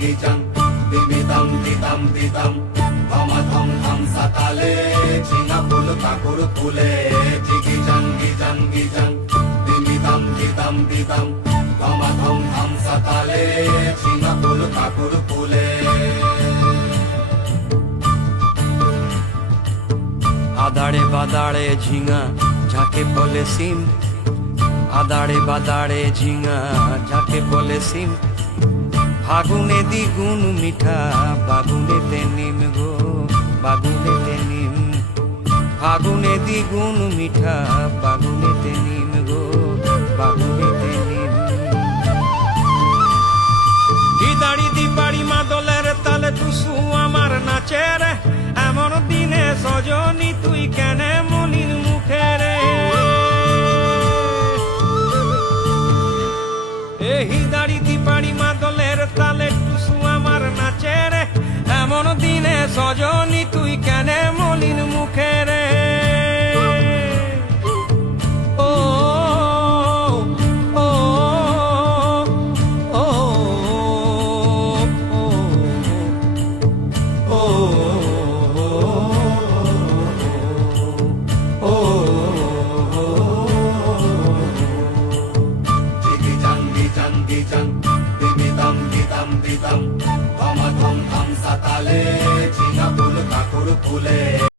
gijang dimitam ditam ditam dhama dham dham satale ঝিঙা ফুল কাকুর ফুলে gijang gijang gijang dimitam ditam ditam dhama dham dham satale ঝিঙা ফুল কাকুর ফুলে আদাড়ে বাদাড়ে ঝিঙা যাকে বলে সিম, আদাড়ে বাদাড়ে ঝিঙা যাকে বলে সিম, ফাগুনে দ্বিগুণ মিঠা বাগুনেতে নিম গো বাগুনেতে নিম, ফাগুনে দ্বিগুণ মিঠা বাগুনেতে নিম গো বাগুনেতে নিম। দিদাড়ি দিবাড়ি মাদলের তালে টুসু আমার নাচে রে, এমন দিনে সজনী তুই কেনে মনির মুখে রে। এই দাড়ি দিবাড়ি মাদলের তালে টুসু আমার নাচে রে, এমন দিনে সজনী তুই কেনে মলিন মুখে রে। ও ও ও ও ও gijang gijang gijang dimitam ditam ditam dhama dham dham satale ঝিঙা ফুল কাকুর ফুলে